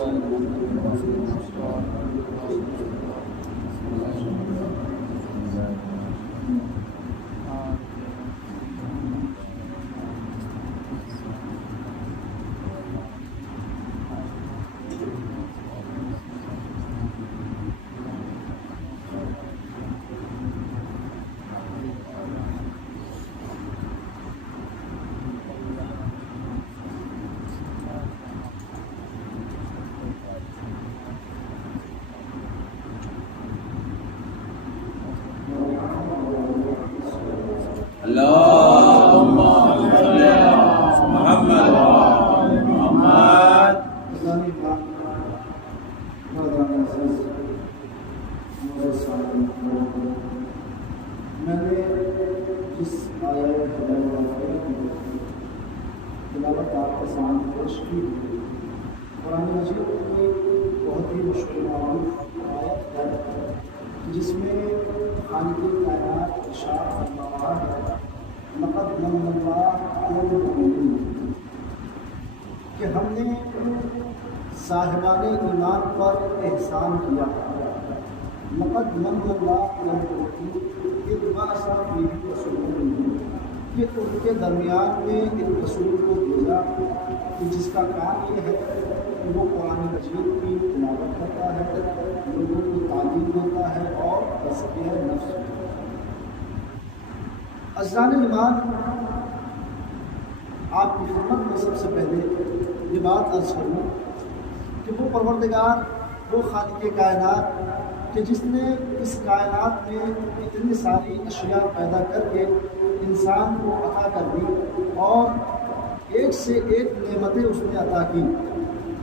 اللهم صل على محمد وعلى محمد. میں نے جس آیت تلاوت آپ کے سامنے پیش کی قرآن مجید کی بہت ہی مشکل معروف آیت ہے جس میں خالق کائنات ارشاد فرما رہا ہے لقد من اللہ علی المؤمنین کہ ہم نے صاحبان ایمان پر احسان کیا. لقد من اللہ علی المؤمنین اذ بعث فیہم رسولا کہ ان کے درمیان میں ایک رسول کو بھیجا کہ جس کا کام یہ ہے کہ وہ قرآن مجید کی تلاوت کرتا ہے, لوگوں کو تعلیم دیتا ہے اور تزکیہ نفس. عزیزان ایمان, آپ کی خدمت میں سب سے پہلے یہ بات عرض کروں کہ وہ پروردگار, وہ خالق کائنات کہ جس نے اس کائنات میں اتنی ساری اشیاء پیدا کر کے انسان کو عطا کر دی اور ایک سے ایک نعمتیں اس نے عطا کی,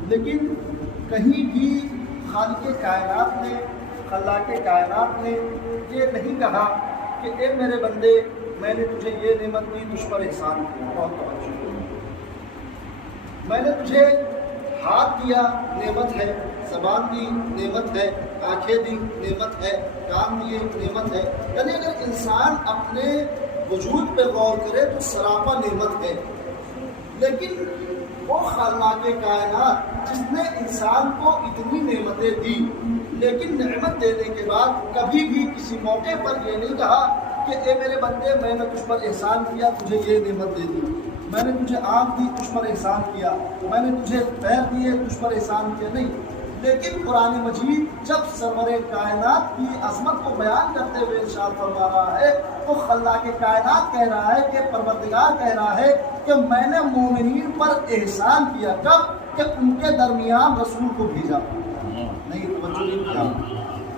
لیکن کہیں بھی خالق کائنات نے, خلاق کائنات نے یہ نہیں کہا کہ اے میرے بندے میں نے تجھے یہ نعمت دی, تجھ پر احسان کیا. بہت توجہ, میں نے تجھے ہاتھ دیا نعمت ہے, زبان دی نعمت ہے, آنکھیں دی نعمت ہے, کان دیے نعمت ہے. یعنی اگر انسان اپنے وجود پہ غور کرے تو سراپا نعمت ہے. لیکن وہ خالق کائنات جس نے انسان کو اتنی نعمتیں دی, لیکن نعمت دینے کے بعد کبھی بھی کسی موقع پر یہ نہیں کہا کہ اے میرے بندے میں نے تجھ پر احسان کیا, تجھے یہ نعمت دے دی, میں نے تجھے آنکھ دی تجھ پر احسان کیا, میں نے تجھے پیر دیے تجھ پر احسان کیا. نہیں, لیکن قرآن مجید جب سرور کائنات کی عظمت کو بیان کرتے ہوئے ارشاد فرما رہا ہے تو خلاق کائنات کہہ رہا ہے کہ پروردگار کہہ رہا ہے کہ میں نے مومنین پر احسان کیا. کب؟ کہ ان کے درمیان رسول کو بھیجا. نہیں توجہ نہیں کیا.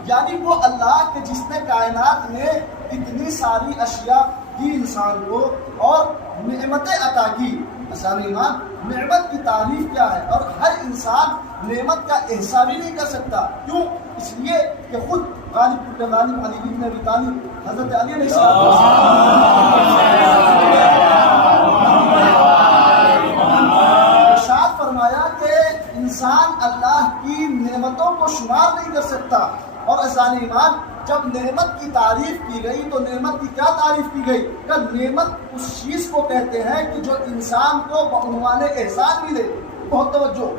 یعنی وہ اللہ کہ جس نے کائنات میں اتنی ساری اشیاء دی انسان کو اور نعمتیں عطا کی. عزیزان ایمان, نعمت کی تعریف کیا ہے, اور ہر انسان نعمت کا احسان ہی نہیں کر سکتا. کیوں؟ اس لیے کہ خود غالب غالب علی بن ابی طالب, حضرت علی علیہ السلام ارشاد فرمایا کہ انسان اللہ کی نعمتوں کو شمار نہیں کر سکتا. اور عزیزان ایمان, جب نعمت کی تعریف کی گئی تو نعمت کی کیا تعریف کی گئی کہ نعمت اس چیز کو کہتے ہیں کہ جو انسان کو بعنوان احسان ملے. بہت توجہ,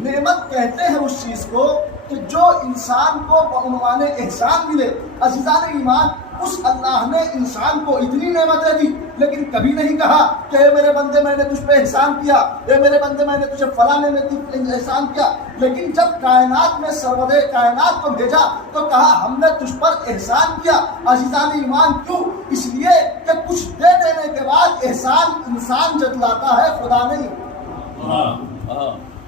نعمت کہتے ہیں اس چیز کو کہ جو انسان کو بعنوان احسان ملے. عزیزان ایمان, اس اللہ نے انسان کو اتنی نعمتیں دی لیکن کبھی نہیں کہا کہ اے میرے بندے میں نے تجھ پہ احسان کیا, اے میرے بندے میں نے تجھے فلاں نعمت احسان کیا. لیکن جب کائنات میں سرور کائنات کو بھیجا تو کہا ہم نے تجھ پر احسان کیا. عزیزان ایمان, کیوں؟ اس لیے کہ کچھ دے دینے کے بعد احسان انسان جتلاتا ہے, خدا نہیں.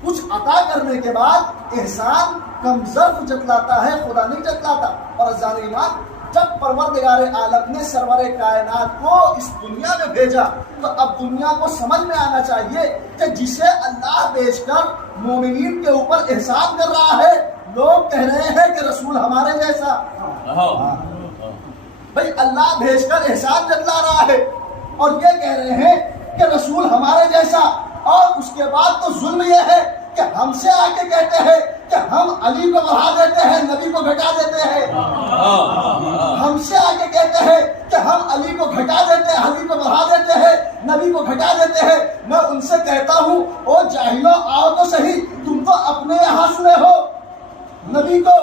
کچھ عطا کرنے کے بعد احسان کم ظرف جتلاتا ہے, خدا نہیں جتلاتا. اور عزیزان ایمان, جب پروردگار عالم نے سرور کائنات کو اس دنیا میں بھیجا تو اب دنیا کو سمجھ میں آنا چاہیے کہ جسے اللہ بھیج کر مومنین کے اوپر احسان کر رہا ہے, لوگ کہہ رہے ہیں کہ رسول ہمارے جیسا. بھئی اللہ بھیج کر احسان جتلا رہا ہے اور یہ کہہ رہے ہیں کہ رسول ہمارے جیسا, اور اس کے بعد تو ظلم یہ ہے کہ ہم سے آ کے کہتے ہیں کہ ہم علی کو بڑھا دیتے ہیں نبی کو گھٹا دیتے ہیں، ہم سے آگے کہتے ہیں کہ ہم علی کو گھٹا دیتے ہیں، علی کو بڑھا دیتے ہیں، نبی کو گھٹا دیتے ہیں۔ میں ان سے کہتا ہوں او جاہلو آؤ تو صحیح، تم تو اپنے یہاں سنے ہو نبی کو،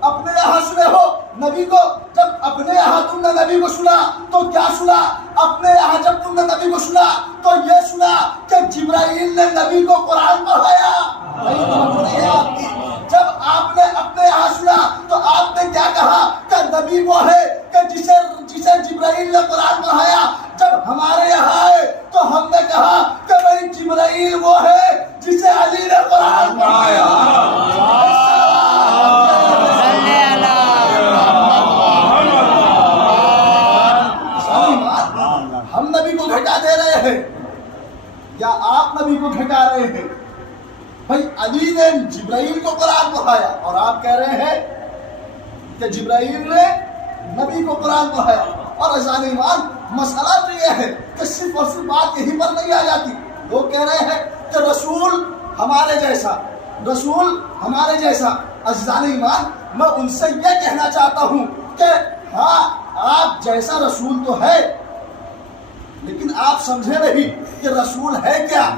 اپنے یہاں سنے ہو نبی کو۔ جب اپنے یہاں تم نے نبی کو سنا تو کیا سنا؟ اپنے یہاں جب تم نے نبی کو سنا تو یہ سنا کہ جبرائیل نے نبی کو قرآن پڑھایا۔ جب آپ نے اپنے یہاں سنا تو آپ نے کیا کہا کہ نبی وہ ہے کہ جسے جبرائیل نے قرآن پڑھایا۔ جب ہمارے یہاں آئے تو ہم نے کہا کہ بھائی جبرائیل وہ ہے جسے علی نے قرآن پڑھایا۔ ہم نبی کو گھٹا دے رہے ہیں یا آپ نبی کو گھٹا رہے ہیں؟ بھائی علی نے جبرائیل کو قرآن پڑھایا اور آپ کہہ رہے ہیں کہ جبرائیل نے نبی کو قرآن پڑھایا۔ اور اذان ایمان مسئلہ تو یہ ہے کہ صرف اور صرف بات یہی پر نہیں آ جاتی۔ لوگ کہہ رہے ہیں کہ رسول ہمارے جیسا، رسول ہمارے جیسا۔ اذان ایمان میں ان سے یہ کہنا چاہتا ہوں کہ ہاں آپ جیسا رسول تو ہے، لیکن آپ سمجھے نہیں کہ رسول ہے کیا،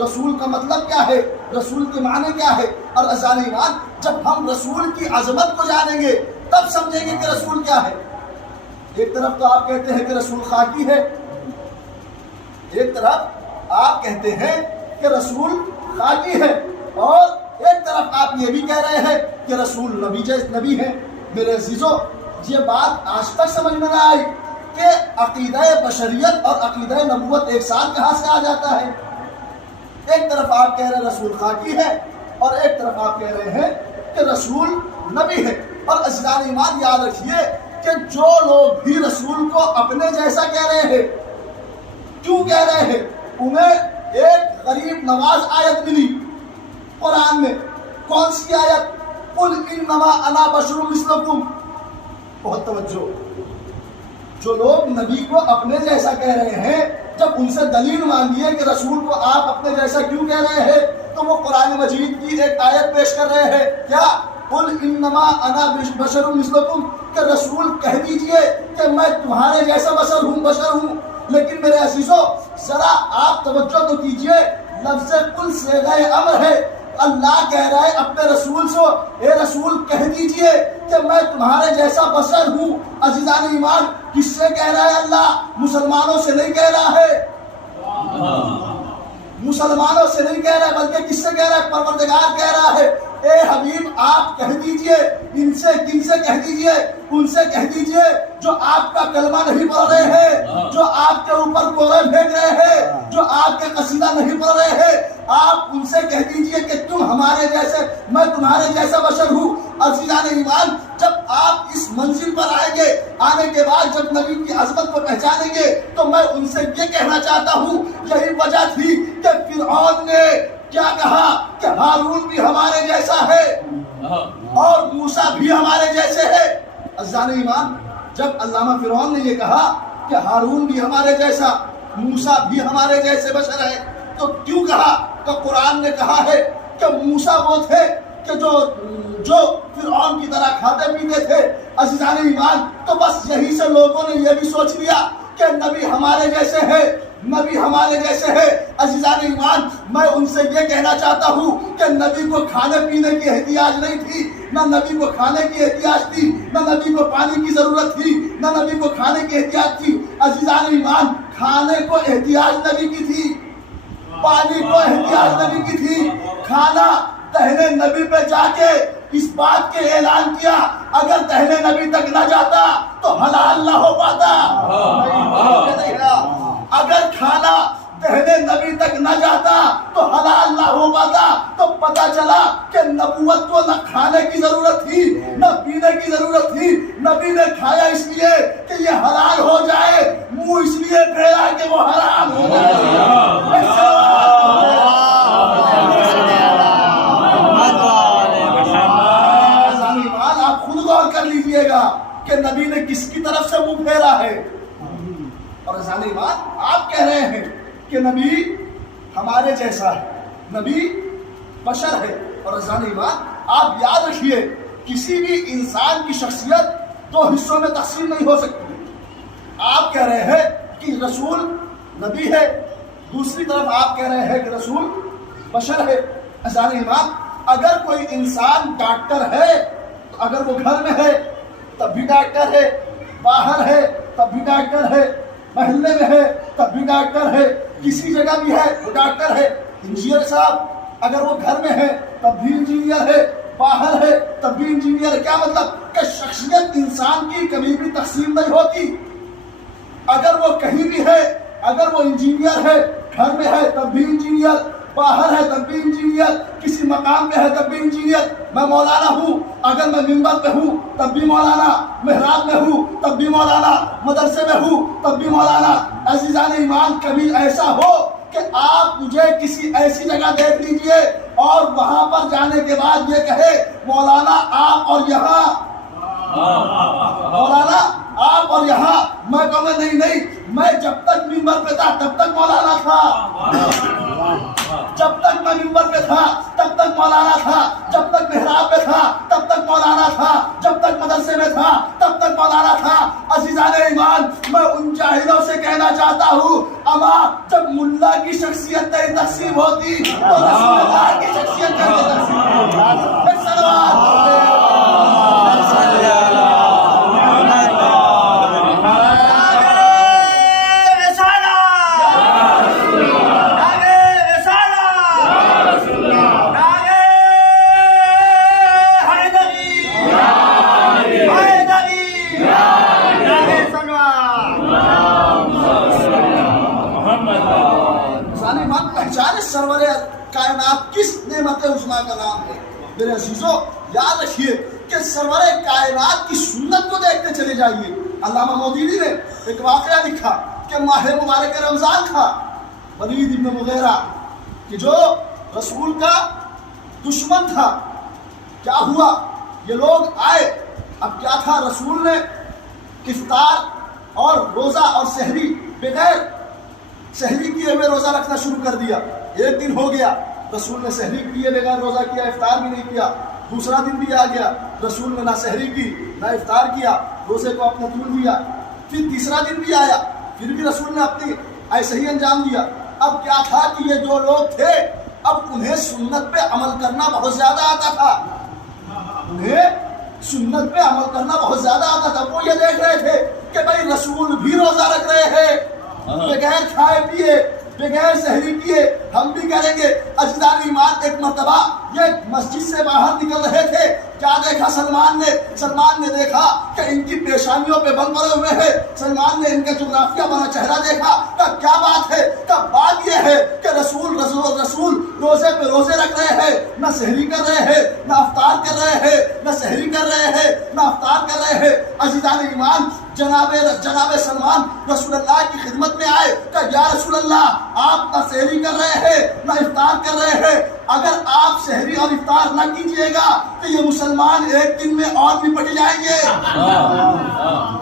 رسول کا مطلب کیا ہے، رسول کے معنی کیا ہے۔ اور اذان ایمان جب ہم رسول کی عظمت کو جانیں گے تب سمجھیں گے کہ رسول کیا ہے۔ ایک طرف تو آپ کہتے ہیں کہ رسول خاکی ہے، ایک طرف آپ کہتے ہیں کہ رسول خاکی ہے، اور ایک طرف آپ یہ بھی کہہ رہے ہیں کہ رسول نبی ہے۔ میرے عزیزو، یہ بات آج تک سمجھ میں نہ آئی کہ عقیدہ بشریت اور عقیدہ نبوت ایک ساتھ کہاں سے آ جاتا ہے۔ ایک طرف آپ کہہ رہے ہیں رسول خاکی ہے اور ایک طرف آپ کہہ رہے ہیں کہ رسول نبی ہے۔ اور عزیزان ایمان یاد رکھیے کہ جو لوگ بھی رسول کو اپنے جیسا کہہ رہے ہیں، کیوں کہہ رہے ہیں؟ انہیں ایک غریب نواز آیت ملی قرآن میں۔ کون سی آیت؟ قل انما انا بشر مثلکم۔ بہت توجہ، جو لوگ نبی کو اپنے جیسا کہہ رہے ہیں، جب ان سے دلیل مانگیے کہ رسول کو آپ اپنے جیسا کیوں کہہ رہے ہیں، تو وہ قرآن مجید کی ایک آیت پیش کر رہے ہیں۔ کیا؟ قل انما انا بشر مثلکم، کہ رسول کہہ دیجئے کہ میں تمہارے جیسا بشر ہوں۔ لیکن میرے عزیزو ذرا آپ توجہ تو کیجئے، لفظ قل صیغہ امر ہے۔ اللہ کہہ رہا ہے اپنے رسول سے، اے رسول کہہ دیجئے کہ میں تمہارے جیسا بشر ہوں۔ عزیزان ایمان کس سے کہہ رہا ہے اللہ؟ مسلمانوں سے نہیں کہہ رہا ہے، مسلمانوں سے نہیں کہہ رہا ہے، بلکہ کس سے کہہ رہا ہے؟ پروردگار کہہ رہا ہے اے حبیب آپ کہہ دیجئے۔ ان سے کن سے کہہ دیجئے؟ ان سے کہہ دیجئے جو آپ کا کلمہ نہیں پڑھ رہے ہیں، جو آپ کے اوپر کوڑے پھینک رہے ہیں، جو آپ کے قصیدہ نہیں پڑھ رہے ہیں۔ آپ ان سے کہہ دیجئے کہ تم ہمارے جیسے، میں تمہارے جیسا بشر ہوں۔ عزیزان ایمان جب آپ اس منزل پر آئیں گے، آنے کے بعد جب نبی کی عظمت کو پہچانیں گے، تو میں ان سے یہ کہنا چاہتا ہوں، یہی وجہ تھی کہ فرعون نے کیا کہا کہ ہارون بھی ہمارے جیسا ہے اور موسیٰ بھی ہمارے جیسے ہے۔ عزیزان ایمان جب علامہ فرعون نے یہ کہا کہ ہارون بھی ہمارے جیسا، موسیٰ بھی ہمارے جیسے بشر ہے، تو کیوں کہا؟ کہ قرآن نے کہا ہے کہ موسیٰ وہ تھے کہ جو فرعون کی طرح کھاتے پیتے تھے۔ عزیزان ایمان تو بس یہی سے لوگوں نے یہ بھی سوچ لیا کہ نبی ہمارے جیسے ہے، نبی ہمارے جیسے ہے۔ عزیزان ایمان میں ان سے یہ کہنا چاہتا ہوں کہ نبی کو کھانے پینے کی احتیاج نہیں تھی، نہ نبی کو کھانے کی احتیاج تھی، نہ نبی کو پانی کی ضرورت تھی، نہ نبی کو کھانے کی احتیاج تھی۔ عزیزان ایمان کھانے کو احتیاج نبی کی تھی، پانی کو احتیاج نبی کی تھی۔ کھانا دہنے نبی پہ جا کے اس بات کے اعلان کیا اگر دہنے نبی تک نہ جاتا تو حلال نہ ہو پاتا۔ اگر کھانا دہنے نبی تک نہ جاتا تو حلال نہ ہو پاتا۔ تو پتہ چلا کہ نبوت کو نہ کھانے کی ضرورت تھی نہ پینے کی ضرورت تھی، نبی نے کھایا اس لیے کہ یہ حلال ہو جائے، منہ اس لیے پھیرا کہ وہ حرام ہو جائے۔ آپ خود غور کر لیجئے گا کہ نبی نے کس کی طرف سے منہ پھیرا ہے۔ اور عزیزان ایمان آپ کہہ رہے ہیں کہ نبی ہمارے جیسا ہے، نبی بشر ہے۔ اور عزیزان ایمان آپ یاد رکھیے کسی بھی انسان کی شخصیت دو حصوں میں تقسیم نہیں ہو سکتی. آپ کہہ رہے ہیں کہ رسول نبی ہے، دوسری طرف آپ کہہ رہے ہیں کہ رسول بشر ہے. عزیزان ایمان، اگر کوئی انسان ڈاکٹر ہے تو اگر وہ گھر میں ہے تب بھی ڈاکٹر ہے، باہر ہے تب بھی ڈاکٹر ہے، محلے میں ہے تب بھی ڈاکٹر ہے، کسی جگہ بھی ہے وہ ڈاکٹر ہے. انجینئر صاحب اگر وہ گھر میں ہے تب بھی انجینئر ہے، باہر ہے تب بھی انجینئر ہے. کیا مطلب کہ شخصیت انسان کی کبھی بھی تقسیم نہیں ہوتی. اگر وہ کہیں بھی ہے، اگر وہ انجینئر ہے، گھر میں ہے تب بھی انجینئر، باہر ہے تب بھی انجینئر، کسی مقام پہ ہے تب بھی انجینئر. میں مولانا ہوں، اگر میں منبر پہ ہوں تب بھی مولانا، محراب میں ہوں تب بھی مولانا، مدرسے میں ہوں تب بھی مولانا. عزیزان ایمان، کبھی ایسا ہو کہ آپ مجھے کسی ایسی جگہ دیکھ لیجئے اور وہاں پر جانے کے بعد یہ کہے مولانا آپ اور یہاں، مولانا آپ اور یہاں، میں کہوں گا نہیں، میں جب تک منبر پہ تھا تب تک مولانا تھا، جب تک میں منبر پہ تھا تب تک مولانا تھا، جب تک محراب پہ تھا تب تک مولانا تھا، جب تک مدرسے میں تھا تب تک مولانا تھا. عزیزان ایمان، میں ان جاہلوں سے کہنا چاہتا ہوں اما جب ملا کی شخصیت نہیں تقسیم ہوتی تو رسول اللہ کی شخصیت کیسے تقسیم ہوتی؟ ایک سلوات سرور کائنات کس نعمت عظمیٰ کا نام ہے. میرے عزیزو یاد رکھیے کہ سرور کائنات کی سنت کو دیکھتے چلے جائیے. علامہ مودودی نے ایک واقعہ لکھا کہ ماہ مبارک رمضان تھا، ولید بن مغیرہ کہ جو رسول کا دشمن تھا، کیا ہوا یہ لوگ آئے. اب کیا تھا، رسول نے افطار اور روزہ اور سحری بغیر سحری کیے ہوئے روزہ رکھنا شروع کر دیا. ایک دن ہو گیا، رسول نے سحری کیے بغیر روزہ کیا، افطار بھی نہیں کیا. دوسرا دن بھی آ گیا، رسول نے نہ سحری کی نہ افطار کیا، روزے کو اپنا طول دیا. پھر تیسرا دن بھی آیا، پھر بھی رسول نے اپنی ایسے ہی انجام دیا. اب کیا تھا کہ یہ جو لوگ تھے اب انہیں سنت پہ عمل کرنا بہت زیادہ آتا تھا، انہیں سنت پہ عمل کرنا بہت زیادہ آتا تھا. وہ یہ دیکھ رہے تھے کہ بھائی رسول بھی روزہ رکھ رہے ہیں بغیر کھائے پیے، بغیر سحری کیے، ہم بھی کریں گے. عزیزان ایمان، ایک مرتبہ یہ مسجد سے باہر نکل رہے تھے، کیا دیکھا سلمان نے دیکھا کہ ان کی پیشانیوں پہ بل پڑے ہوئے ہیں. سلمان نے ان کا جغرافیہ بنا چہرہ دیکھا کہ کیا بات ہے، کہ بات یہ ہے کہ رسول روزے پہ روزے رکھ رہے ہیں، نہ سحری کر رہے ہیں، نہ افطار کر رہے ہیں، نہ سحری کر رہے ہیں، نہ افطار کر رہے ہیں. عزیزان ایمان، جناب سلمان رسول اللہ کی خدمت میں آئے کہ یا رسول اللہ آپ نہ سحری کر رہے ہیں نہ افطار کر رہے ہیں، اگر آپ سحری اور افطار نہ کیجیے گا تو یہ مسلمان ایک دن میں اور نپٹ جائیں گے.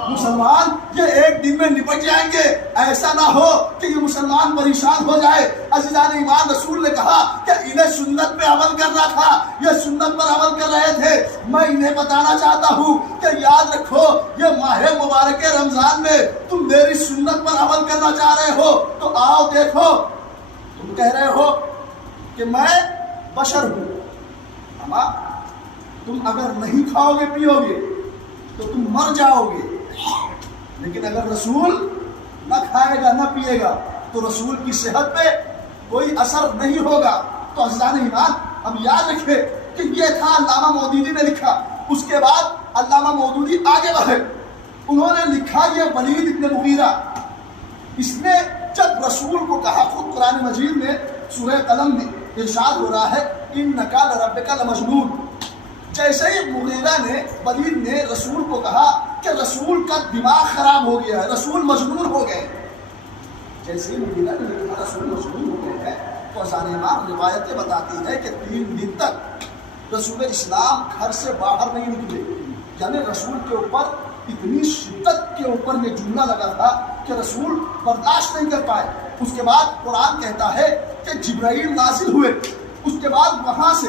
مسلمان یہ ایک دن میں نپٹ جائیں گے، ایسا نہ ہو کہ یہ مسلمان پریشان ہو جائے. عزیزان ایمان، رسول نے کہا کہ انہیں سنت پہ عمل کرنا تھا، یہ سنت پر عمل کر رہے تھے. میں انہیں بتانا چاہتا ہوں کہ یاد رکھو یہ ماہ مبارک رمضان میں تم میری سنت پر عمل کرنا چاہ رہے ہو تو آؤ دیکھو. تم کہہ رہے ہو کہ میں بشر ہوں، اما تم اگر نہیں کھاؤ گے پیو گے تو تم مر جاؤ گے، لیکن اگر رسول نہ کھائے گا نہ پیے گا تو رسول کی صحت پہ کوئی اثر نہیں ہوگا. تو عزیزان ایمان، اب یاد رکھے کہ یہ تھا علامہ مودودی نے لکھا. اس کے بعد علامہ مودودی آگے بڑھے، انہوں نے لکھا یہ ولید بن مغیرہ، اس نے جب رسول کو کہا، خود قرآن مجید میں سورہ قلم میں ارشاد ہو رہا ہے انک لربک لمجنون. جیسے ہی مغیرہ نے، ولید نے رسول کو کہا کہ رسول کا دماغ خراب ہو گیا ہے، رسول مجنون ہو گئے. جیسے ہی مغیرہ نے کہا رسول مجنون ہو گئے ہیں تو امام روایتیں بتاتی ہے کہ 3 دن تک رسول اسلام گھر سے باہر نہیں نکلے. یعنی رسول کے اوپر اتنی شدت کے اوپر یہ جملہ لگا تھا کہ رسول برداشت نہیں کر پائے. اس کے بعد قرآن کہتا ہے کہ جبرائیل نازل ہوئے، اس کے بعد وہاں سے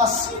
80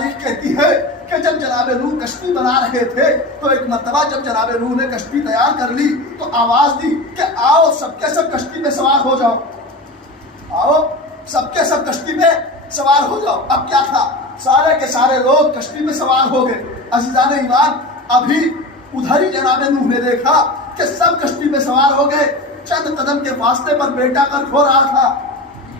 تاریخ کہتی ہے کہ جب جناب نوح کشتی بنا رہے تھے تو ایک مرتبہ جب جناب نوح نے کشتی تیار کر لی تو آواز دی کہ آؤ سب کے سب کشتی پہ سوار ہو جاؤ، آؤ سب کے سب کشتی پہ سوار ہو جاؤ۔ اب کیا تھا، سارے کے سارے لوگ کشتی پہ سوار ہو گئے۔ عزیزان ایمان، ابھی ادھر ہی جناب نوح نے دیکھا کہ سب کشتی پہ سوار ہو گئے، چند قدم کے فاصلے پر بیٹا کر کھو رہا تھا۔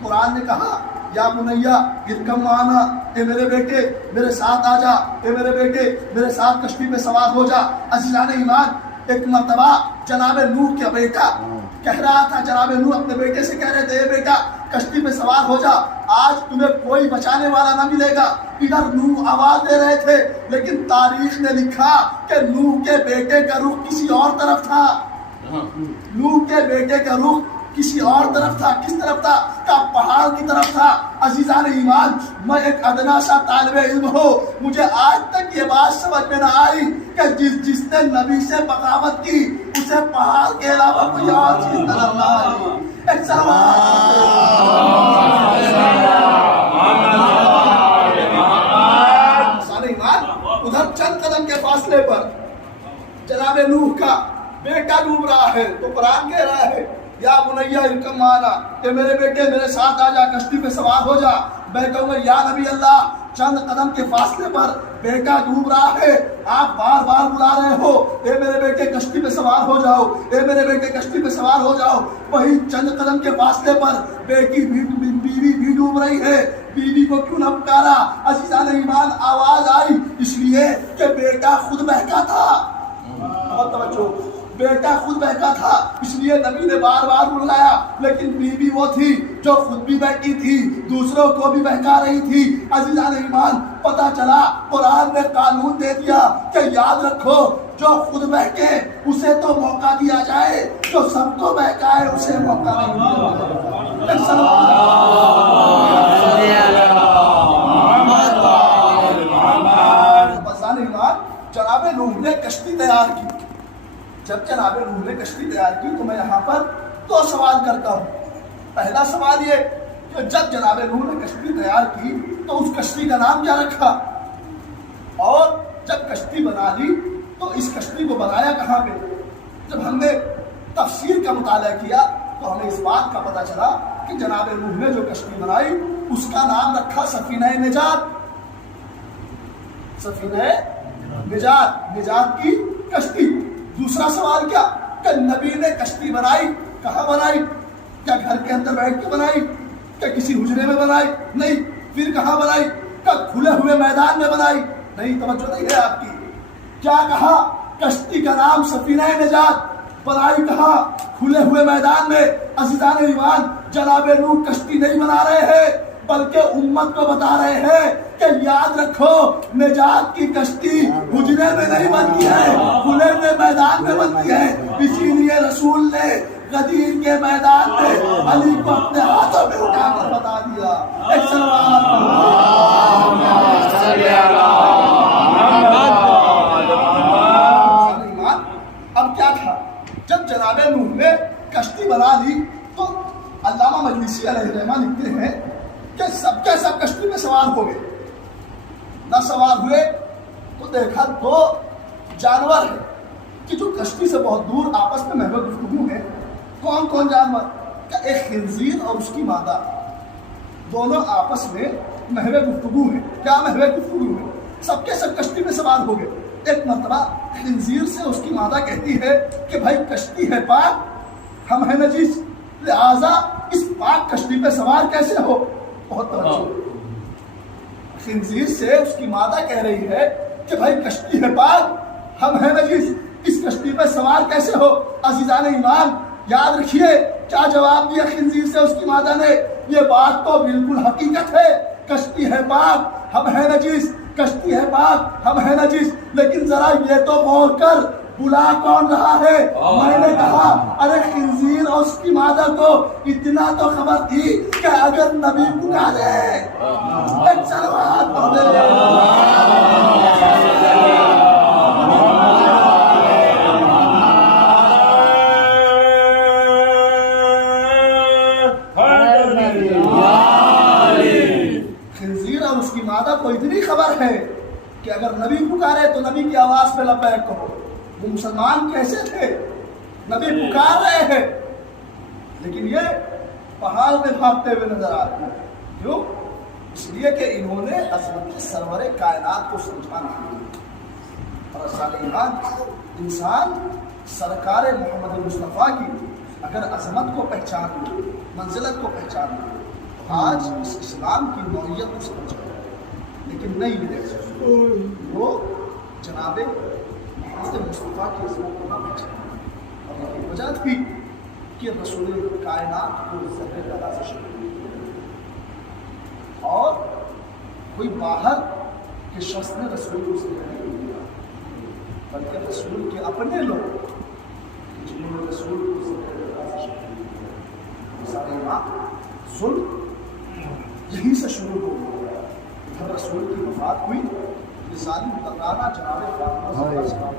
قرآن نے کہا یا بنیا ارکم معنا، اے میرے بیٹے میرے ساتھ آ جا، اے میرے بیٹے میرے ساتھ کشتی پہ سوار ہو جا۔ عزیزان ایمان، ایک مرتبہ جناب نوح کا بیٹا کہہ رہا تھا، جناب نوح اپنے بیٹے سے کہہ رہے تھے اے بیٹا کشتی پہ سوار ہو جا، آج تمہیں کوئی بچانے والا نہ ملے گا۔ ادھر نوح آواز دے رہے تھے، لیکن تاریخ نے لکھا کہ نوح کے بیٹے کا رخ کسی اور طرف تھا۔ نوح کے بیٹے کا رخ کسی اور طرف تھا۔ کس طرف تھا؟ کا پہاڑ کی طرف تھا۔ عزیزان ایمان، میں ایک ادنا سا طالب علم ہوں، مجھے آج تک یہ بات سمجھ میں نہ آئی کہ جس نے نبی سے بغاوت کی اسے پہاڑ کے علاوہ کوئی اور چیز نظر نہ آئی۔ ایک ادھر چند قدم کے فاصلے پر جناب نوح کا بیٹا ڈوب رہا ہے تو قرآن کہہ رہا ہے یا بنیا ارکم معنا، کہ میرے بیٹے میرے ساتھ آ جا، کشتی پہ سوار ہو جا۔ میں کہوں گا یا نبی اللہ، چند قدم کے فاصلے پر بیٹا ڈوب رہا ہے، آپ بار بار بلا رہے ہو اے میرے بیٹے کشتی پہ سوار ہو جاؤ، اے میرے بیٹے کشتی پہ سوار ہو جاؤ۔ وہی چند قدم کے فاصلے پر بیوی بھی ڈوب رہی ہے، بیوی کو کیوں نہ پکارا؟ عزیزان ایمان، آواز آئی اس لیے کہ بیٹا خود بہکا تھا۔ بہت توجہ، بیٹا خود بہکا تھا، اس لیے نبی نے بار بار بلایا، لیکن بیوی وہ تھی جو خود بھی بہکی تھی، دوسروں کو بھی بہکا رہی تھی۔ عزیزان ایمان، پتہ چلا قرآن نے قانون دے دیا کہ یاد رکھو جو خود بہکے اسے تو موقع دیا جائے، جو سب کو بہکائے اسے موقع نہیں دیا جائے۔ جناب نوح نے کشتی تیار کی۔ جب جناب نوح نے کشتی تیار کی تو میں یہاں پر دو سوال کرتا ہوں۔ پہلا سوال یہ کہ جب جناب نوح نے کشتی تیار کی تو اس کشتی کا نام کیا رکھا، اور جب کشتی بنا لی تو اس کشتی کو بنایا کہاں پہ؟ جب ہم نے تفسیر کا مطالعہ کیا تو ہمیں اس بات کا پتہ چلا کہ جناب نوح نے جو کشتی بنائی اس کا نام رکھا سفینہ نجات۔ سفینہ نجات، نجات کی کشتی۔ دوسرا سوال کیا کہ نبی نے کشتی بنائی، کہاں بنائی؟ کیا گھر کے اندر بیٹھ کے بنائی؟ کیا کسی حجرے میں بنائی؟ نہیں۔ پھر کہاں بنائی؟ کیا کھلے ہوئے میدان میں بنائی؟ نہیں، توجہ نہیں ہے آپ کی۔ کیا کہا؟ کشتی کا نام سفینہ نجات، بنائی کہاں؟ کھلے ہوئے میدان میں۔ عزیزان ایمان، جناب نوح کشتی نہیں بنا رہے ہیں بلکہ امت کو بتا رہے ہیں کہ یاد رکھو نجات کی کشتی حجرے میں نہیں بنتی ہے، کھلے ہوئے میدان میں بنتی ہے۔ اسی لیے رسول نے غدیر کے میدان میں علی کو اپنے ہاتھوں میں اٹھا کر بتا دیا۔ ایک سلوات اب کیا تھا، جب جناب نوح نے کشتی بنا لی تو علامہ مجلسی علیہ الرحمہ لکھتے ہیں کہ سب کے سب کشتی میں سوار ہو گئے۔ نہ سوار ہوئے تو دیکھا دو جانور ہیں کہ جو کشتی سے بہت دور آپس میں محو گفتگو ہیں۔ کون کون جانور؟ کہ ایک خنزیر اور اس کی مادہ، دونوں آپس میں محو گفتگو ہیں۔ کیا محو گفتگو ہے؟ سب کے سب کشتی میں سوار ہو گئے۔ ایک مرتبہ خنزیر سے اس کی مادہ کہتی ہے کہ بھائی کشتی ہے پاک، ہم ہیں نجیس، لہذا اس پاک کشتی پہ سوار کیسے ہو؟ بہت توجہ، خنزیر سے اس کی مادہ کہہ رہی ہے کہ بھائی کشتی ہے پاک، ہم ہیں نجیس، اس کشتی پہ سوار کیسے ہو؟ عزیزان ایمان، یاد رکھیے کیا جواب دیا خنزیر سے اس کی مادہ نے؟ یہ بات تو بالکل حقیقت ہے، کشتی ہے پاک ہم ہیں نجیس، کشتی ہے پاک ہم ہیں نجیس، لیکن ذرا یہ تو غور کر بلا کون رہا ہے؟ میں نے کہا ارے خنزیر اور اس کی مادہ کو اتنا تو خبر تھی کہ اگر نبی پکارے ایک سلوات خنزیر اور اس کی مادہ کو اتنی بھی خبر ہے کہ اگر نبی پکارے تو نبی کی آواز پہ لبیک کہو. وہ مسلمان کیسے تھے؟ نبی پکار رہے ہیں لیکن یہ پہاڑ میں بھاگتے ہوئے نظر آ رہے ہیں. کیوں؟ اس لیے کہ انہوں نے عظمت سرور کائنات کو سمجھا نہیں. اور صالحان انسان سرکار محمد مصطفیٰ کی اگر عظمت کو پہچان لے، منزلت کو پہچان لے، تو آج اس اسلام کی نوعیت کو سمجھ گئے. لیکن نہیں ملے وہ جناب محمد مصطفیٰ کی عظمت کو نہ پہچانے. اور یہی وجہ تھی کہ رسول کائنات کو ذکر کرا سے شروع اور کوئی باہر کے شخص نے رسول کو ذکر نہیں کیا، بلکہ رسول کے اپنے لوگ جنہوں نے رسول کو ذکر کرا سے شروع کیا. سارے ظلم یہیں سے شروع ہو گیا. جب رسول کی وفات ہوئی ظالم حکمرانہ جناب فاطمہ زہرا سلام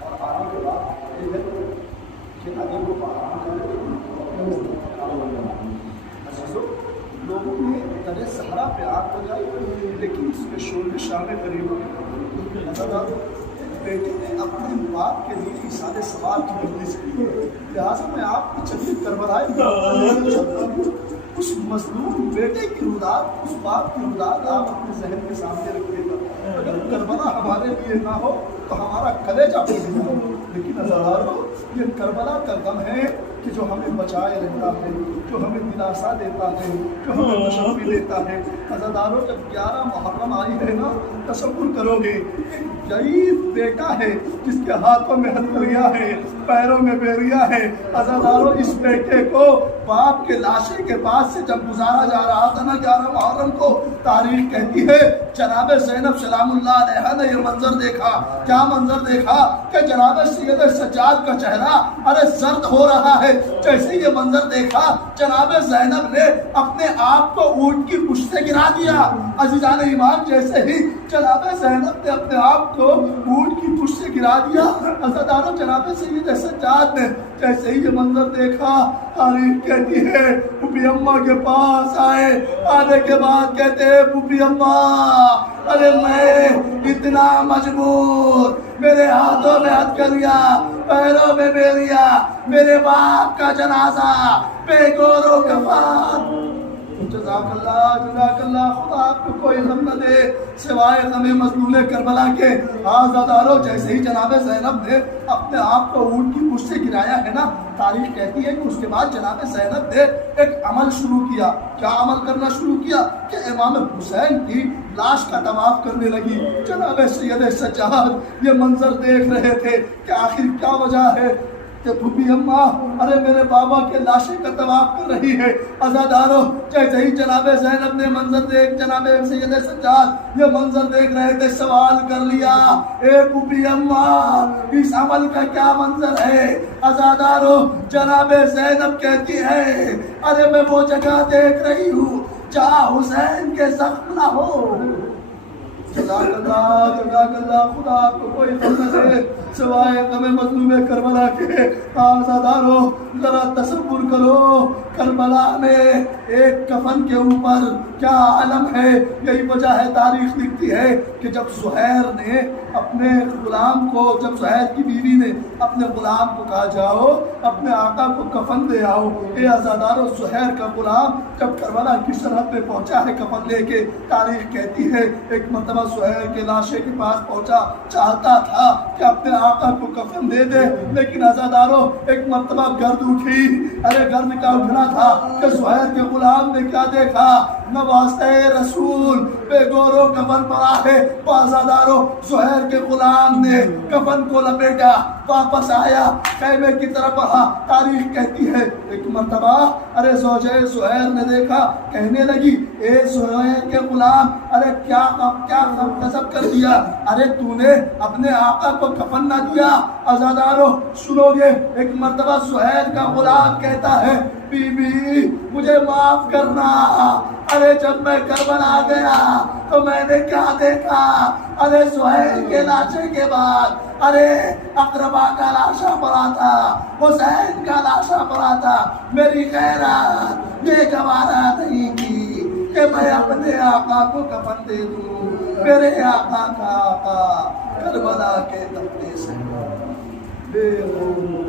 اور آنے کے بعد یہ ہے کہ علی کو عزیزوں لوگوں نے در صحرا پہ آگ بجائی لیکن اس کے شور شام قریب بیٹے نے اپنے باپ کے لیے ایصال ثواب کی مجلس کی. لہٰذا میں آپ کی چلیے کربلا اس مظلوم بیٹے کی روداد، اس باپ کی روداد آپ اپنے ذہن کے سامنے رکھیے گا. اگر کربلا ہمارے لیے نہ ہو تو ہمارا کلیجہ پھٹ جائے. لیکن ہزاروں یہ کربلا کا غم ہے کہ جو ہمیں بچائے رہتا ہے، جو ہمیں دلاسا دیتا ہے، جو ہمیں تشفی دیتا ہے. عزاداروں جب 11 محرم آئی ہے نا، تصور کرو گے ایک ضعیف بیٹا ہے جس کے ہاتھوں میں ہتھوڑیاں ہے، پیروں میں بیڑیاں ہے. عزاداروں اس بیٹے کو باپ کے لاشے کے پاس سے جب گزارا جا رہا تھا نا 11 محرم کو، تاریخ کہتی ہے جناب زینب سلام اللہ علیہا نے یہ منظر دیکھا. کیا منظر دیکھا کہ جناب سید سجاد کا چہرہ ارے زرد ہو رہا ہے. جیسے یہ منظر دیکھا جناب زینب نے اپنے آپ کو اونٹ کی پشت سے گرا دیا. عزیزان ایمان جیسے ہی جناب زینب نے اپنے آپ کو اونٹ کی پشت سے گرا دیا، عزاداروں جناب سید سجاد نے جیسے ہی یہ منظر دیکھا، تاریخ کہتی ہے پھوپھی اماں کے پاس آئے. آنے کے بعد کہتے ہیں پھوپھی اماں ارے میں اتنا مجبور، میرے ہاتھوں میں ہتھکڑیاں، پیروں میں بیڑیاں، میرے باپ کا جنازہ بے گور و کفن. جزاک اللہ خدا آپ کو کوئی غم نہ دے سوائے غم مظلوم کربلا کے. آزاداروں جیسے ہی جناب زینب نے اپنے آپ کو اونٹ کی پشت سے گرایا ہے نا، تاریخ کہتی ہے کہ اس کے بعد جناب زینب نے ایک عمل شروع کیا. کیا عمل کرنا شروع کیا کہ امام حسین کی لاش کا طواف کرنے لگی. جناب سید سجاد یہ منظر دیکھ رہے تھے کہ آخر کیا وجہ ہے کہ پھوپھی اماں ارے میرے بابا کے لاشے کا طواف کر رہی ہے. عزاداروں جیسے ہی جناب زینب نے منظر دیکھ، جناب سید سجاد یہ منظر دیکھ رہے تھے، سوال کر لیا اے پھوپھی اماں اس عمل کا کیا منظر ہے؟ عزاداروں جناب زینب کہتی ہے ارے میں وہ جگہ دیکھ رہی ہوں جہاں حسین کے زخم نہ ہو. جزاک اللہ خدا آپ کو کوئی غم نہ دے سوائے غم مظلوم کربلا کے. آزاداروں ذرا تصور کرو کربلا میں ایک کفن کے اوپر کیا علم ہے. یہی وجہ ہے تاریخ لکھتی ہے کہ جب زہیر نے اپنے غلام کو، جب زہیر کی بیوی نے اپنے غلام کو کہا جاؤ اپنے آقا کو کفن دے آؤ، اے عزاداروں زہیر کا غلام جب کربلا کی سرحد پہ پہنچا ہے کفن لے کے، تاریخ کہتی ہے ایک مرتبہ زہیر کے لاشے کے پاس پہنچا، چاہتا تھا کہ اپنے آقا کو کفن دے دے، لیکن عزاداروں ایک مرتبہ گرد اٹھی. ارے گرد کا اٹھنا تھا کہ زہیر کے غلام نے کیا دیکھا؟ نواسطہ رسول بے گورو کفن پڑا ہے. عزاداروں زہیر کے غلام نے کفن کو لپیٹا، واپس آیا، خیمے کی طرف بڑھا. تاریخ کہتی ہے ایک مرتبہ ارے زوجہ زہیر نے دیکھا، کہنے لگی اے زہیر کے غلام ارے کیا غضب کر دیا، ارے تو نے اپنے آقا کو کفن نہ دیا. عزاداروں سنو گے ایک مرتبہ زہیر کا غلام کہتا ہے بی بی مجھے معاف کرنا، ارے جب میں کربلا گیا تو میں نے کیا دیکھا؟ ارے زہیر کے لاشے کے بعد ارے اقربا کا لاشا پڑا تھا، حسین کا لاشا پڑا تھا. میری خیرات یہ گوارا نہیں کی کہ میں اپنے آقا کو کفن دے دوں، میرے آقا کا آقا کربلا کے تختے سے بے غور